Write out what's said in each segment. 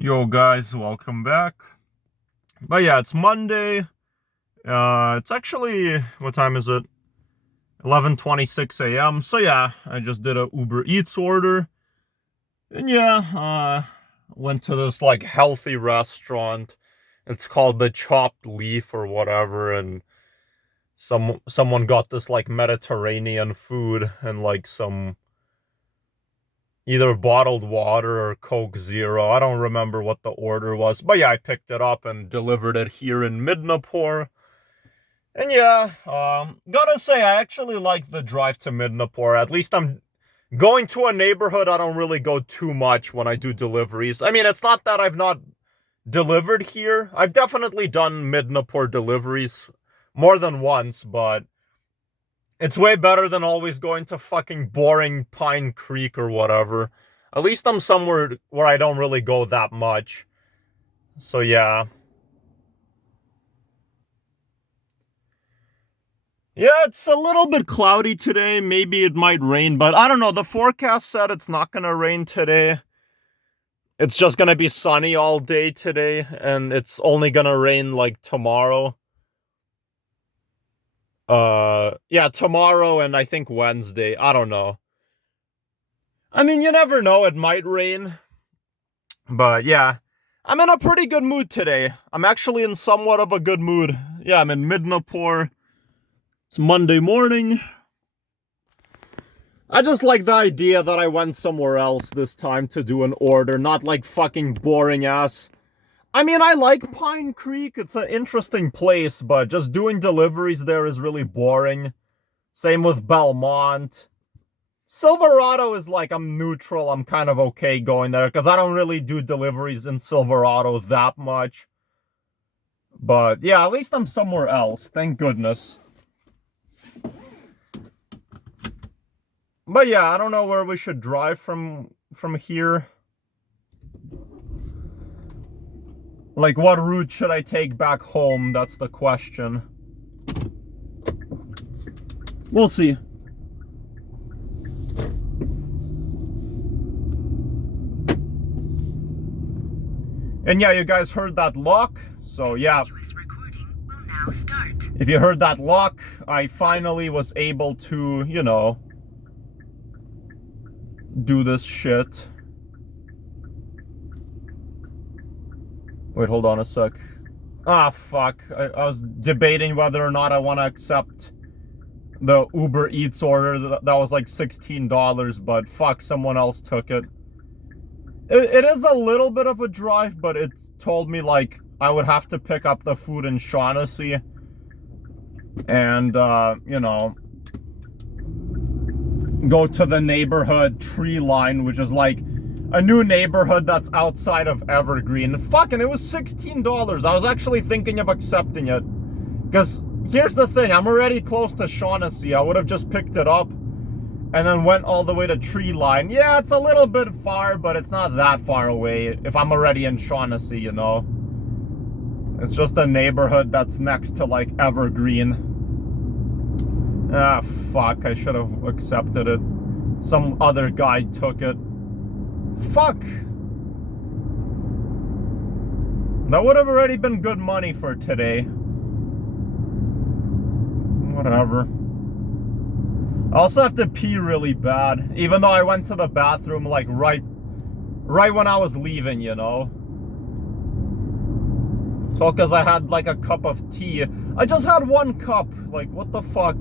Yo guys, welcome back. But yeah, it's Monday. It's actually, what time is it? 11:26 a.m. So yeah, I just did a Uber Eats order. And yeah, went to this like healthy restaurant. It's called the Chopped Leaf or whatever, and someone got this like Mediterranean food and like some either bottled water or Coke Zero. I don't remember what the order was. But yeah, I picked it up and delivered it here in Midnapore. And yeah, gotta say, I actually like the drive to Midnapore. At least I'm going to a neighborhood I don't really go too much when I do deliveries. I mean, it's not that I've not delivered here. I've definitely done Midnapore deliveries more than once, but it's way better than always going to fucking boring Pine Creek or whatever. At least I'm somewhere where I don't really go that much. So yeah. Yeah, it's a little bit cloudy today. Maybe it might rain, but I don't know. The forecast said it's not gonna rain today. It's just gonna be sunny all day today, and it's only gonna rain like tomorrow. Yeah, tomorrow and I think Wednesday. I don't know. I mean, you never know. It might rain. But yeah, I'm in a pretty good mood today. I'm actually in somewhat of a good mood. Yeah, I'm in Midnapore. It's Monday morning. I just like the idea that I went somewhere else this time to do an order, not like fucking boring ass. I mean, I like Pine Creek. It's an interesting place, but just doing deliveries there is really boring. Same with Belmont. Silverado is like, I'm neutral. I'm kind of okay going there because I don't really do deliveries in Silverado that much. But yeah, at least I'm somewhere else. Thank goodness. But yeah, I don't know where we should drive from here. Like, what route should I take back home? That's the question. We'll see. And yeah, you guys heard that lock. So yeah, if you heard that lock, I finally was able to, you know, do this shit. Wait, hold on a sec. Ah, fuck. I was debating whether or not I want to accept the Uber Eats order. That was like $16, but fuck, someone else took it. It is a little bit of a drive, but it's told me like I would have to pick up the food in Shaughnessy. And, you know, go to the neighborhood Tree Line, which is like a new neighborhood that's outside of Evergreen. Fucking, it was $16. I was actually thinking of accepting it. Because here's the thing, I'm already close to Shaughnessy. I would have just picked it up and then went all the way to Tree Line. Yeah, it's a little bit far, but it's not that far away if I'm already in Shaughnessy, you know. It's just a neighborhood that's next to like Evergreen. Ah, fuck, I should have accepted it. Some other guy took it. Fuck. That would have already been good money for today. Whatever. I also have to pee really bad, even though I went to the bathroom like right when I was leaving, you know. So because I had like a cup of tea. I just had one cup. Like, what the fuck?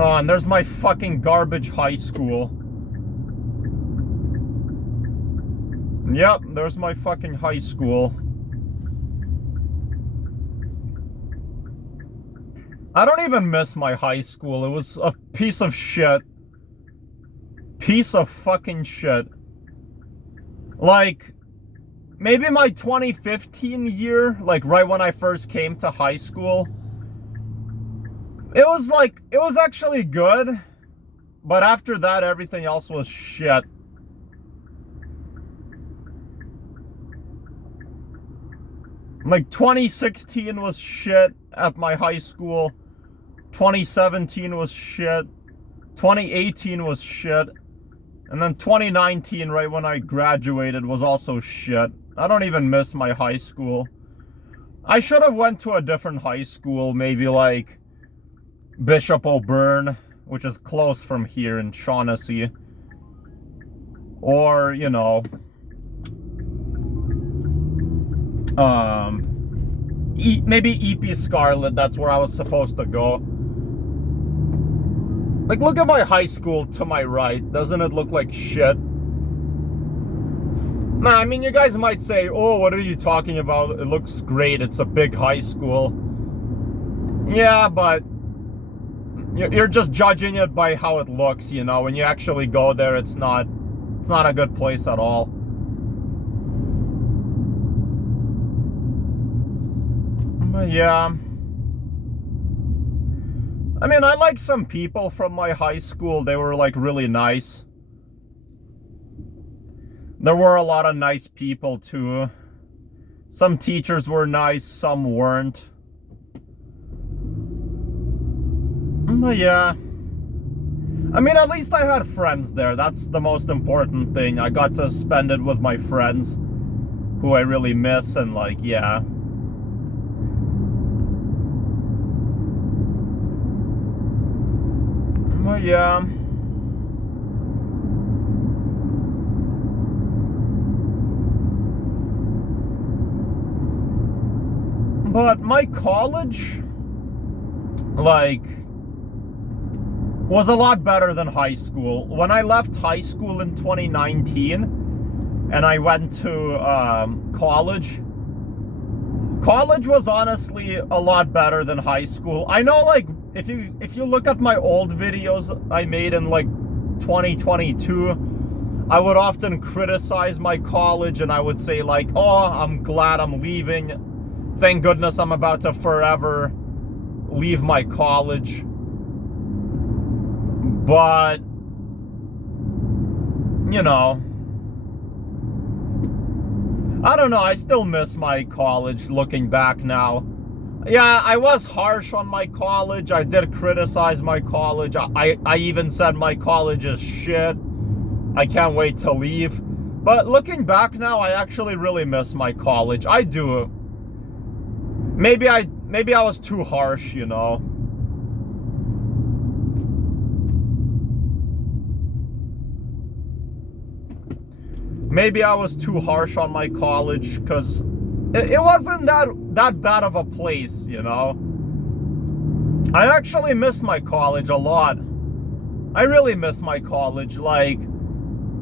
Oh, and there's my fucking garbage high school. Yep, there's my fucking high school. I don't even miss my high school. It was a piece of shit. Piece of fucking shit. Like, maybe my 2015 year, like right when I first came to high school, it was actually good. But after that, everything else was shit. Like 2016 was shit at my high school. 2017 was shit. 2018 was shit. And then 2019, right when I graduated, was also shit. I don't even miss my high school. I should have went to a different high school, maybe like Bishop O'Byrne, which is close from here in Shaughnessy. Or, you know, maybe EP Scarlet, that's where I was supposed to go. Like, look at my high school to my right. Doesn't it look like shit? Nah, I mean, you guys might say, oh, what are you talking about? It looks great. It's a big high school. Yeah, but you're just judging it by how it looks, you know. When you actually go there, it's not a good place at all. But yeah. I mean, I like some people from my high school. They were like really nice. There were a lot of nice people too. Some teachers were nice, some weren't. But yeah. I mean, at least I had friends there. That's the most important thing. I got to spend it with my friends who I really miss, and like, yeah. But yeah. But my college, like, was a lot better than high school. When I left high school in 2019 and I went to college was honestly a lot better than high school. I know, like, if you look at my old videos I made in like 2022, I would often criticize my college and I would say like, oh, I'm glad I'm leaving. Thank goodness I'm about to forever leave my college. But, you know, I don't know, I still miss my college looking back now. Yeah, I was harsh on my college. I did criticize my college. I even said my college is shit. I can't wait to leave. But looking back now, I actually really miss my college. I do. Maybe I was too harsh, you know. Maybe I was too harsh on my college because it wasn't that bad of a place, you know. I actually miss my college a lot. I really miss my college. Like,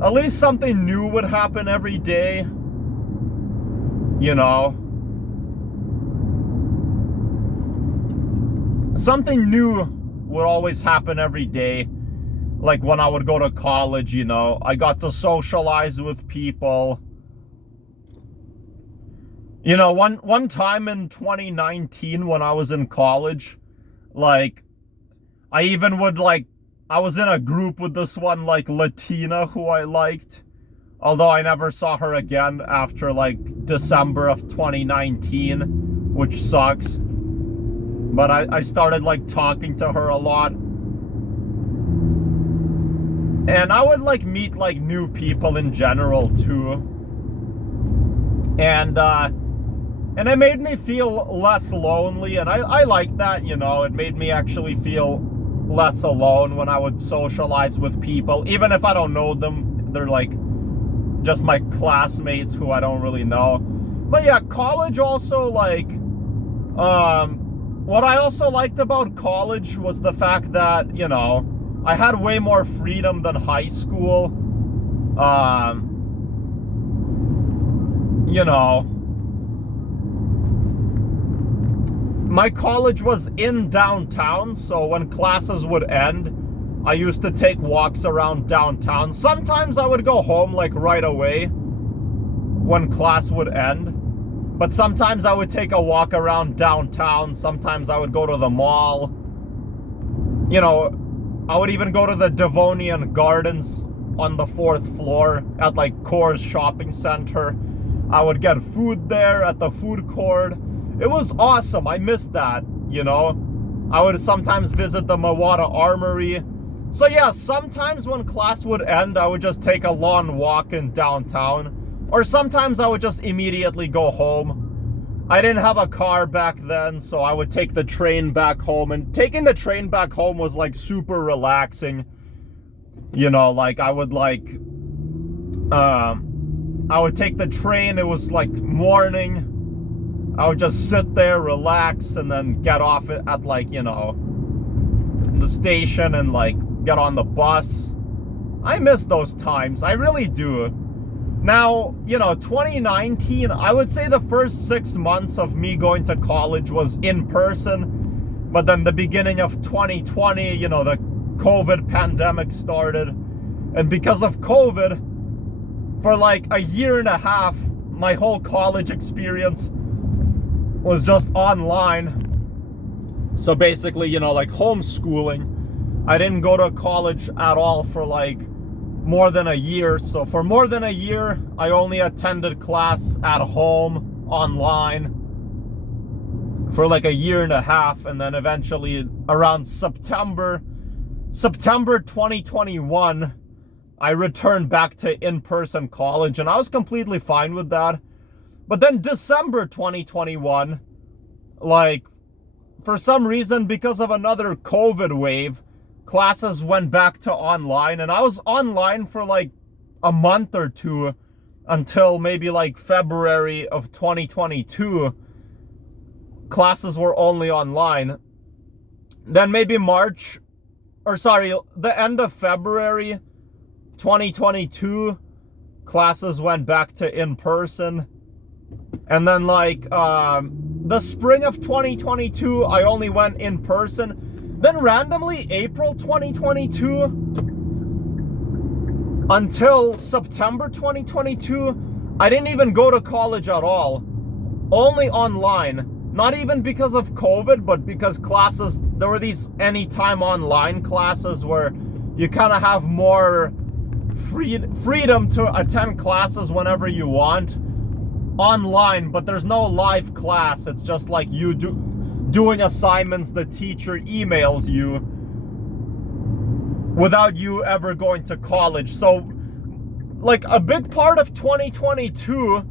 at least something new would happen every day, you know. Something new would always happen every day. Like when I would go to college, you know, I got to socialize with people. You know, one time in 2019 when I was in college, like, I even would, like, I was in a group with this one, like, Latina who I liked. Although I never saw her again after, like, December of 2019, which sucks. But I started, like, talking to her a lot. And I would, like, meet, like, new people in general, too. And it made me feel less lonely. And I like that, you know. It made me actually feel less alone when I would socialize with people. Even if I don't know them, they're, like, just my classmates who I don't really know. But, yeah, college also, like, what I also liked about college was the fact that, you know, I had way more freedom than high school. You know, my college was in downtown, so when classes would end, I used to take walks around downtown. Sometimes I would go home, like, right away when class would end. But sometimes I would take a walk around downtown. Sometimes I would go to the mall. You know, I would even go to the Devonian Gardens on the 4th floor at, like, Coors Shopping Center. I would get food there at the food court. It was awesome. I missed that, you know. I would sometimes visit the Mawata Armory. So yeah, sometimes when class would end, I would just take a long walk in downtown. Or sometimes I would just immediately go home. I didn't have a car back then, so I would take the train back home. And taking the train back home was like super relaxing. You know, like I would take the train, it was like morning. I would just sit there, relax, and then get off at like, you know, the station and like get on the bus. I miss those times, I really do. Now, you know, 2019, I would say the first 6 months of me going to college was in person, but then the beginning of 2020, you know, the COVID pandemic started, and because of COVID, for like a year and a half, my whole college experience was just online. So basically, you know, like homeschooling. I didn't go to college at all for like more than a year. So for more than a year, I only attended class at home, online, for like a year and a half. And then eventually around September 2021, I returned back to in-person college, and I was completely fine with that. But then December 2021, like, for some reason, because of another COVID wave, classes went back to online, and I was online for like a month or two until maybe like February of 2022. Classes were only online. Then maybe the end of February 2022, classes went back to in-person. And then like the spring of 2022, I only went in person. Then randomly April 2022 until September 2022, I didn't even go to college at all. Only online. Not even because of COVID, but because classes, there were these anytime online classes where you kind of have more freedom to attend classes whenever you want online, but there's no live class. It's just like you doing assignments. The teacher emails you without you ever going to college. So like a big part of 2022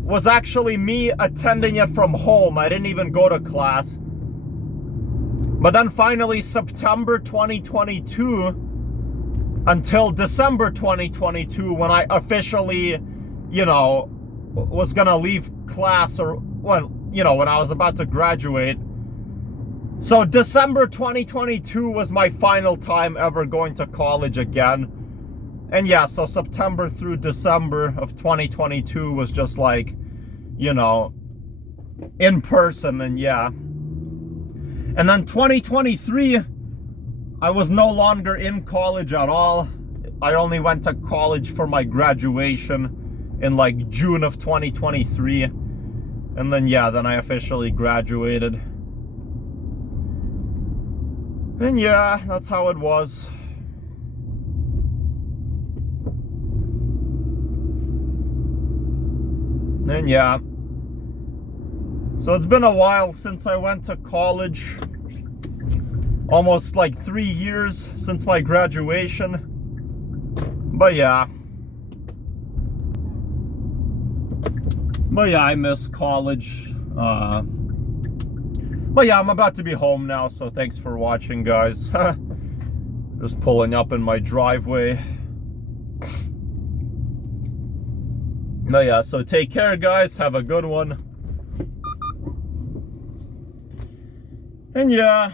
was actually me attending it from home. I didn't even go to class. But then finally September 2022 until December 2022, when I officially, you know, was gonna leave class, or when, you know, when I was about to graduate. So December 2022 was my final time ever going to college again. And yeah, so September through December of 2022 was just like, you know, in person. And yeah. And then 2023, I was no longer in college at all. I only went to college for my graduation in like June of 2023. And then yeah, then I officially graduated. And yeah, that's how it was. And yeah. So it's been a while since I went to college. Almost like 3 years since my graduation. But yeah. I miss college. But yeah, I'm about to be home now, so thanks for watching, guys. Just pulling up in my driveway. But yeah, so take care, guys. Have a good one. And yeah.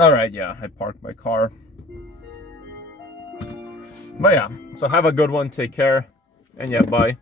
Alright, yeah, I parked my car. But yeah, so have a good one. Take care. And yeah, bye.